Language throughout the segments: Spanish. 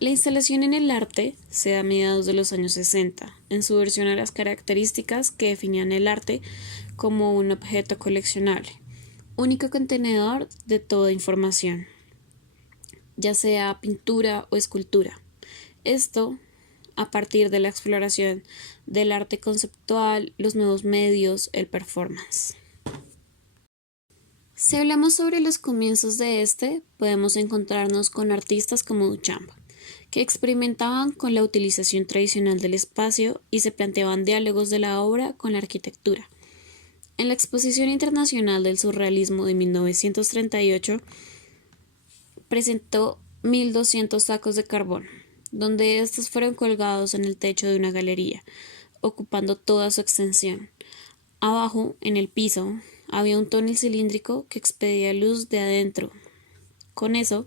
La instalación en el arte se da a mediados de los años 60, en su versión a las características que definían el arte como un objeto coleccionable, único contenedor de toda información, ya sea pintura o escultura. Esto a partir de la exploración del arte conceptual, los nuevos medios, el performance. Si hablamos sobre los comienzos de podemos encontrarnos con artistas como Duchamp, que experimentaban con la utilización tradicional del espacio y se planteaban diálogos de la obra con la arquitectura. En la Exposición Internacional del Surrealismo de 1938, presentó 1.200 sacos de carbón, donde estos fueron colgados en el techo de una galería, ocupando toda su extensión. Abajo, en el piso, había un tonel cilíndrico que expedía luz de adentro. Con eso,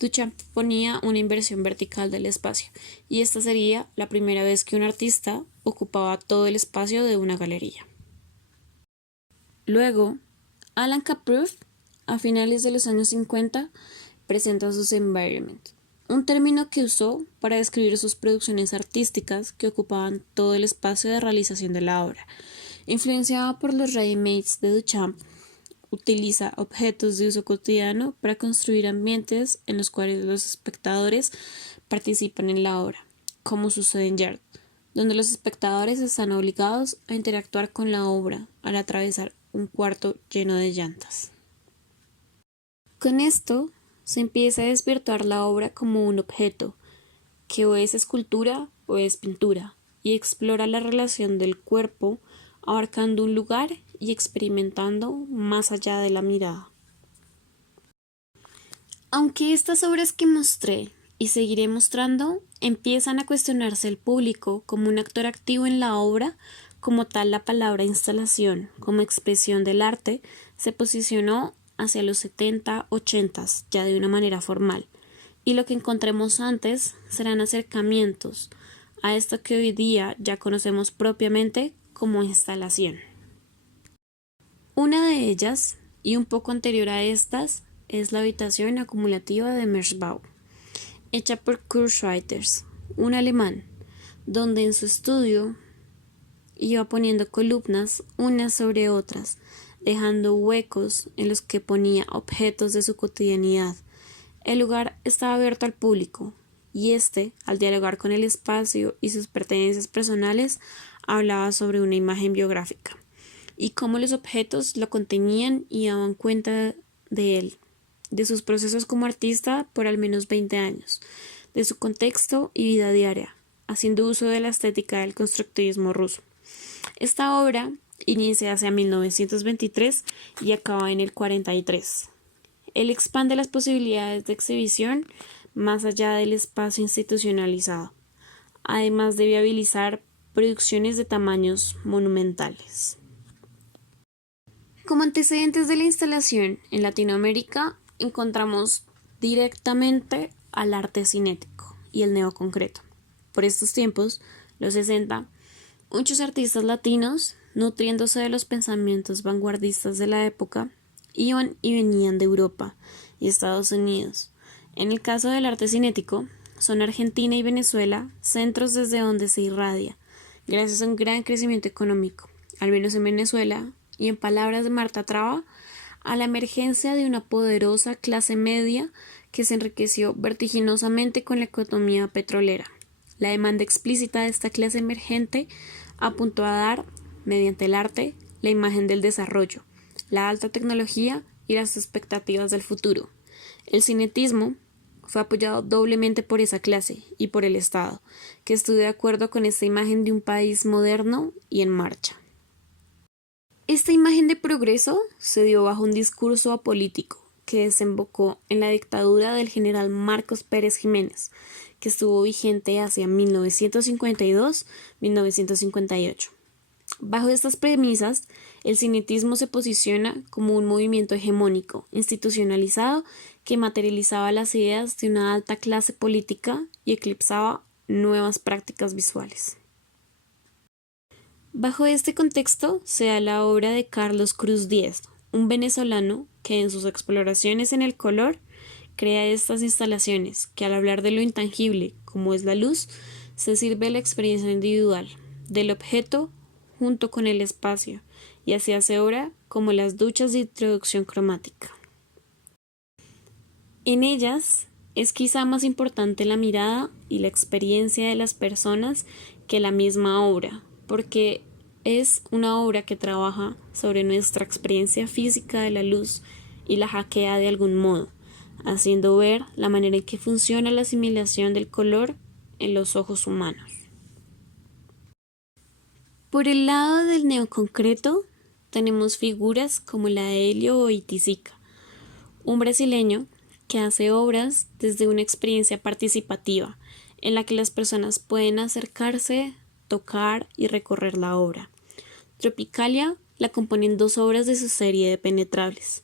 Duchamp ponía una inversión vertical del espacio, y esta sería la primera vez que un artista ocupaba todo el espacio de una galería. Luego, Alan Capruff, a finales de los años 50, presenta sus environment, un término que usó para describir sus producciones artísticas que ocupaban todo el espacio de realización de la obra. Influenciado por los ready-mades de Duchamp, utiliza objetos de uso cotidiano para construir ambientes en los cuales los espectadores participan en la obra, como sucede en Yard, donde los espectadores están obligados a interactuar con la obra al atravesar un cuarto lleno de llantas. Con esto se empieza a desvirtuar la obra como un objeto, que o es escultura o es pintura, y explora la relación del cuerpo abarcando un lugar y experimentando más allá de la mirada. Aunque estas obras que mostré y seguiré mostrando empiezan a cuestionarse el público como un actor activo en la obra, como tal la palabra instalación como expresión del arte se posicionó hacia los 70, 80 ya de una manera formal, y lo que encontremos antes serán acercamientos a esto que hoy día ya conocemos propiamente como instalación. Una de ellas, y un poco anterior a estas, es la habitación acumulativa de Merzbau, hecha por Kurt Schwitters, un alemán, donde en su estudio iba poniendo columnas unas sobre otras, dejando huecos en los que ponía objetos de su cotidianidad. El lugar estaba abierto al público, y al dialogar con el espacio y sus pertenencias personales, hablaba sobre una imagen biográfica y cómo los objetos lo contenían y daban cuenta de él, de sus procesos como artista por al menos 20 años, de su contexto y vida diaria, haciendo uso de la estética del constructivismo ruso. Esta obra inicia hacia 1923 y acaba en el 43. Él expande las posibilidades de exhibición más allá del espacio institucionalizado, además de viabilizar producciones de tamaños monumentales. Como antecedentes de la instalación en Latinoamérica, encontramos directamente al arte cinético y el neoconcreto. Por estos tiempos, los 60, muchos artistas latinos, nutriéndose de los pensamientos vanguardistas de la época, iban y venían de Europa y Estados Unidos. En el caso del arte cinético, son Argentina y Venezuela centros desde donde se irradia, gracias a un gran crecimiento económico, al menos en Venezuela, y en palabras de Marta Traba, a la emergencia de una poderosa clase media que se enriqueció vertiginosamente con la economía petrolera. La demanda explícita de esta clase emergente apuntó a dar, mediante el arte, la imagen del desarrollo, la alta tecnología y las expectativas del futuro. El cinetismo fue apoyado doblemente por esa clase y por el Estado, que estuvo de acuerdo con esta imagen de un país moderno y en marcha. Esta imagen de progreso se dio bajo un discurso apolítico que desembocó en la dictadura del general Marcos Pérez Jiménez, que estuvo vigente hacia 1952-1958. Bajo estas premisas, el cinetismo se posiciona como un movimiento hegemónico, institucionalizado, que materializaba las ideas de una alta clase política y eclipsaba nuevas prácticas visuales. Bajo este contexto se da la obra de Carlos Cruz Diez, un venezolano que en sus exploraciones en el color crea estas instalaciones que al hablar de lo intangible, como es la luz, se sirve de la experiencia individual, del objeto junto con el espacio, y así hace obra como las duchas de introducción cromática. En ellas es quizá más importante la mirada y la experiencia de las personas que la misma obra, porque es una obra que trabaja sobre nuestra experiencia física de la luz y la hackea de algún modo, haciendo ver la manera en que funciona la asimilación del color en los ojos humanos. Por el lado del neoconcreto tenemos figuras como la de Helio Oiticica, un brasileño que hace obras desde una experiencia participativa en la que las personas pueden acercarse, tocar y recorrer la obra. Tropicalia la componen 2 obras de su serie de penetrables: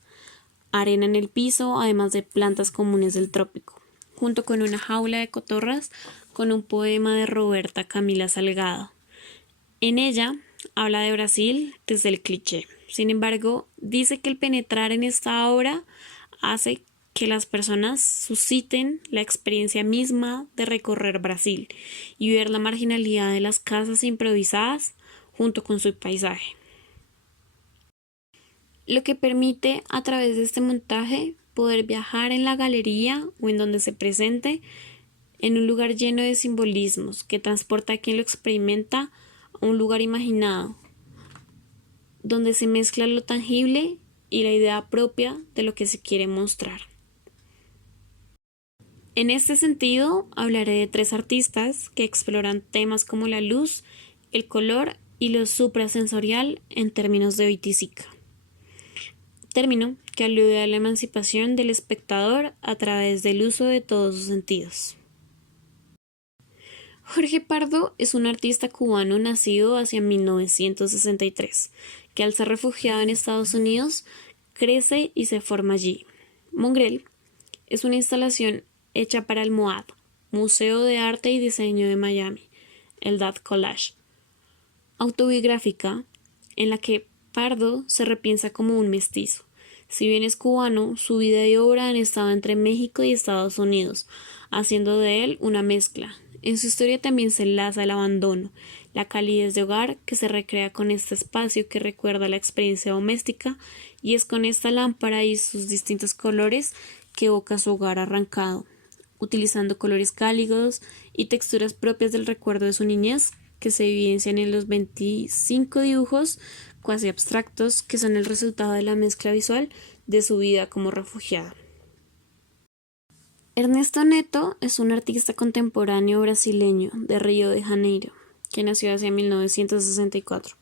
arena en el piso, además de plantas comunes del trópico, junto con una jaula de cotorras con un poema de Roberta Camila Salgado. En ella habla de Brasil desde el cliché. Sin embargo, dice que el penetrar en esta obra hace que las personas susciten la experiencia misma de recorrer Brasil y ver la marginalidad de las casas improvisadas junto con su paisaje. Lo que permite a través de este montaje poder viajar en la galería o en donde se presente en un lugar lleno de simbolismos que transporta a quien lo experimenta a un lugar imaginado, donde se mezcla lo tangible y la idea propia de lo que se quiere mostrar. En este sentido, hablaré de 3 artistas que exploran temas como la luz, el color y lo suprasensorial en términos de Oiticica, término que alude a la emancipación del espectador a través del uso de todos sus sentidos. Jorge Pardo es un artista cubano nacido hacia 1963, que al ser refugiado en Estados Unidos, crece y se forma allí. Mongrel es una instalación hecha para el MOAD, Museo de Arte y Diseño de Miami, el Dad Collage, autobiográfica en la que Pardo se repiensa como un mestizo. Si bien es cubano, su vida y obra han estado entre México y Estados Unidos, haciendo de él una mezcla. En su historia también se enlaza el abandono, la calidez de hogar que se recrea con este espacio que recuerda la experiencia doméstica, y es con esta lámpara y sus distintos colores que evoca su hogar arrancado, utilizando colores cálidos y texturas propias del recuerdo de su niñez que se evidencian en los 25 dibujos cuasi abstractos que son el resultado de la mezcla visual de su vida como refugiado. Ernesto Neto es un artista contemporáneo brasileño de Río de Janeiro, que nació hacia 1964,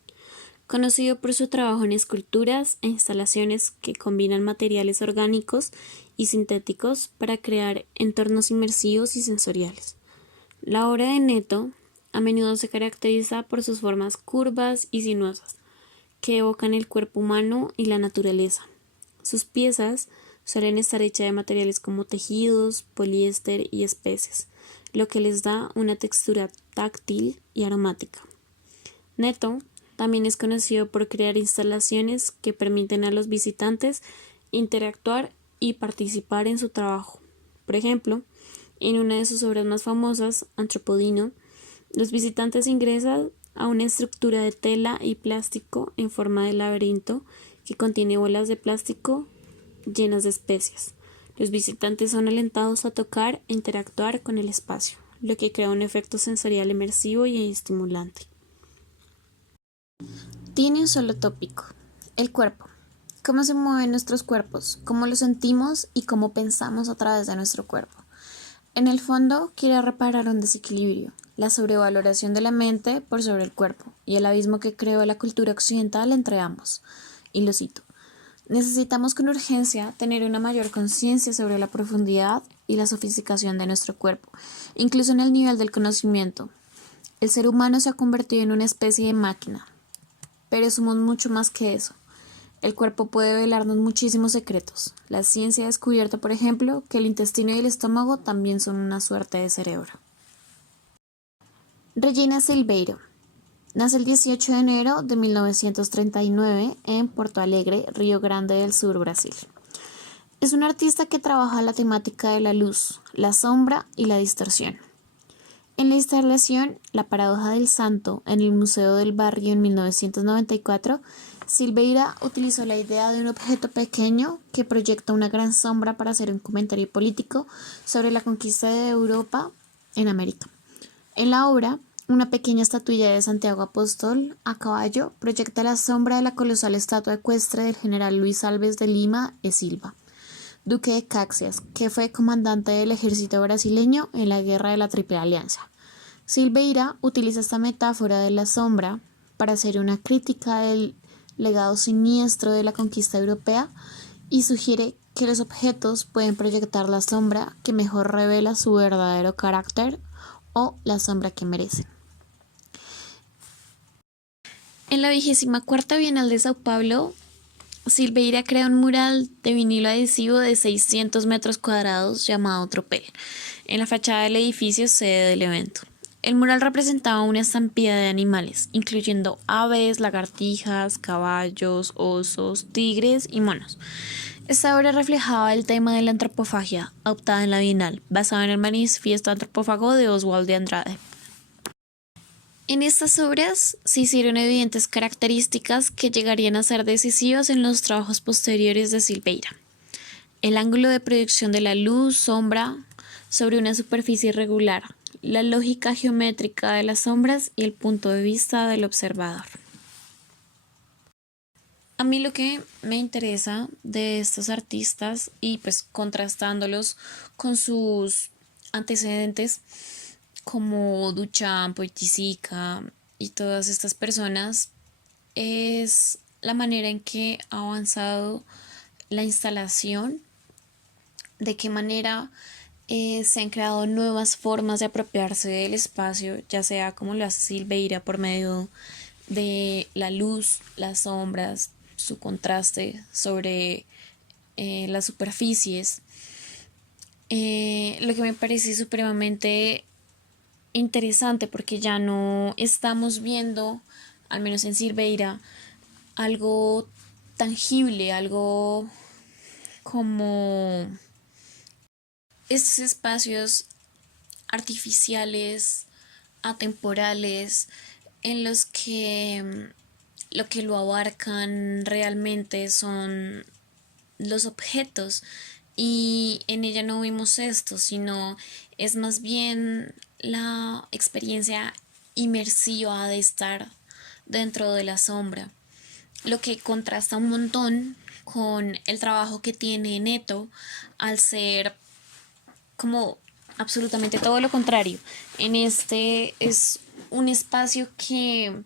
conocido por su trabajo en esculturas e instalaciones que combinan materiales orgánicos y sintéticos para crear entornos inmersivos y sensoriales. La obra de Neto a menudo se caracteriza por sus formas curvas y sinuosas, que evocan el cuerpo humano y la naturaleza. Sus piezas suelen estar hechas de materiales como tejidos, poliéster y especies, lo que les da una textura táctil y aromática. Neto también es conocido por crear instalaciones que permiten a los visitantes interactuar y participar en su trabajo. Por ejemplo, en una de sus obras más famosas, Antropodino, los visitantes ingresan a una estructura de tela y plástico en forma de laberinto que contiene bolas de plástico llenas de especias. Los visitantes son alentados a tocar e interactuar con el espacio, lo que crea un efecto sensorial inmersivo y estimulante. Tiene un solo tópico: el cuerpo. Cómo se mueven nuestros cuerpos, cómo lo sentimos y cómo pensamos a través de nuestro cuerpo. En el fondo, quiere reparar un desequilibrio, la sobrevaloración de la mente por sobre el cuerpo y el abismo que creó la cultura occidental entre ambos. Y lo cito: necesitamos con urgencia tener una mayor conciencia sobre la profundidad y la sofisticación de nuestro cuerpo, incluso en el nivel del conocimiento. El ser humano se ha convertido en una especie de máquina, pero somos mucho más que eso. El cuerpo puede velarnos muchísimos secretos. La ciencia ha descubierto, por ejemplo, que el intestino y el estómago también son una suerte de cerebro. Regina Silveiro nace el 18 de enero de 1939 en Porto Alegre, Río Grande del Sur, Brasil. Es un artista que trabaja la temática de la luz, la sombra y la distorsión. En la instalación La paradoja del santo en el Museo del Barrio en 1994, Silveira utilizó la idea de un objeto pequeño que proyecta una gran sombra para hacer un comentario político sobre la conquista de Europa en América. En la obra, una pequeña estatuilla de Santiago Apóstol a caballo proyecta la sombra de la colosal estatua ecuestre del general Luis Alves de Lima e Silva, duque de Caxias, que fue comandante del ejército brasileño en la Guerra de la Triple Alianza. Silveira utiliza esta metáfora de la sombra para hacer una crítica del legado siniestro de la conquista europea y sugiere que los objetos pueden proyectar la sombra que mejor revela su verdadero carácter o la sombra que merecen. En la 24ª Bienal de Sao Paulo, Silveira crea un mural de vinilo adhesivo de 600 metros cuadrados llamado Tropel, en la fachada del edificio sede del evento. El mural representaba una estampida de animales, incluyendo aves, lagartijas, caballos, osos, tigres y monos. Esta obra reflejaba el tema de la antropofagia, adoptada en la Bienal, basado en el manifiesto antropófago de Oswald de Andrade. En estas obras se hicieron evidentes características que llegarían a ser decisivas en los trabajos posteriores de Silveira. El ángulo de proyección de la luz, sombra, sobre una superficie irregular, la lógica geométrica de las sombras y el punto de vista del observador. A mí lo que me interesa de estos artistas y pues contrastándolos con sus antecedentes como Duchamp, Poetisika y todas estas personas es la manera en que ha avanzado la instalación, de qué manera se han creado nuevas formas de apropiarse del espacio, ya sea como lo hace Silveira por medio de la luz, las sombras, su contraste sobre las superficies. Lo que me parece supremamente interesante porque ya no estamos viendo, al menos en Silveira, algo tangible, algo como estos espacios artificiales, atemporales, en los que lo que lo abarcan realmente son los objetos, y en ella no vimos esto, sino es más bien la experiencia inmersiva de estar dentro de la sombra, lo que contrasta un montón con el trabajo que tiene Neto al ser como absolutamente todo lo contrario. En este es un espacio que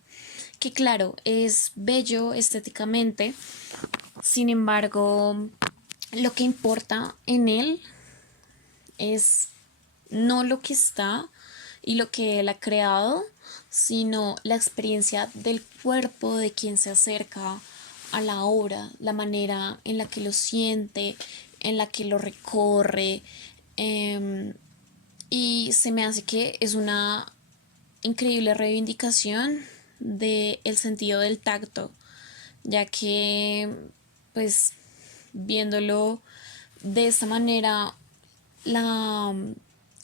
claro, es bello estéticamente, sin embargo, lo que importa en él es no lo que está y lo que él ha creado, sino la experiencia del cuerpo de quien se acerca a la obra, la manera en la que lo siente, en la que lo recorre, y se me hace que es una increíble reivindicación del sentido del tacto, ya que pues viéndolo de esta manera la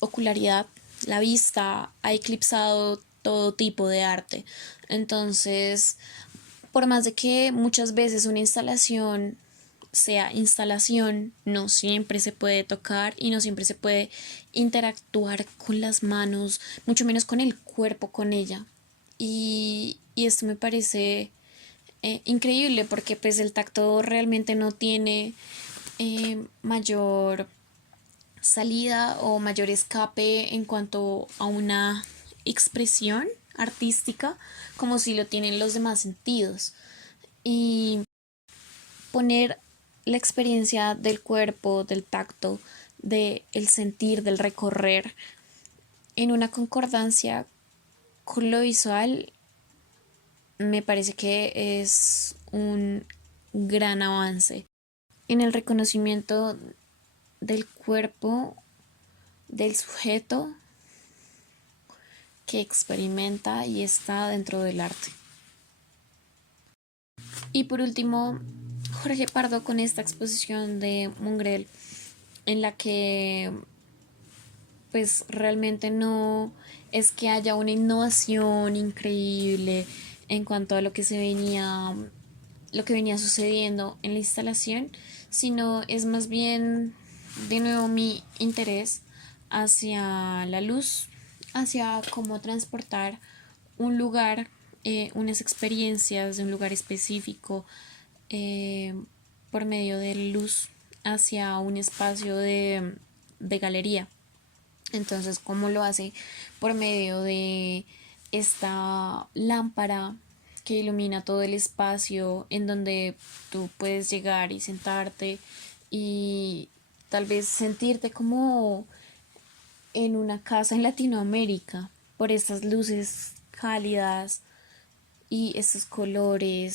ocularidad, la vista ha eclipsado todo tipo de arte. Entonces, por más de que muchas veces una instalación sea instalación, no siempre se puede tocar y no siempre se puede interactuar con las manos, mucho menos con el cuerpo, con ella. Y esto me parece increíble porque pues el tacto realmente no tiene mayor salida o mayor escape en cuanto a una expresión artística como si lo tienen los demás sentidos. Y poner la experiencia del cuerpo, del tacto, del sentir, del recorrer en una concordancia con lo visual me parece que es un gran avance en el reconocimiento del cuerpo del sujeto que experimenta y está dentro del arte. Y por último, Jorge Pardo con esta exposición de Mongrel en la que pues realmente no es que haya una innovación increíble en cuanto a lo que venía sucediendo en la instalación, sino es más bien de nuevo mi interés hacia la luz, hacia cómo transportar un lugar, unas experiencias de un lugar específico eh, por medio de luz hacia un espacio de galería. Entonces, ¿cómo lo hace? Por medio de esta lámpara que ilumina todo el espacio en donde tú puedes llegar y sentarte y tal vez sentirte como en una casa en Latinoamérica por estas luces cálidas y estos colores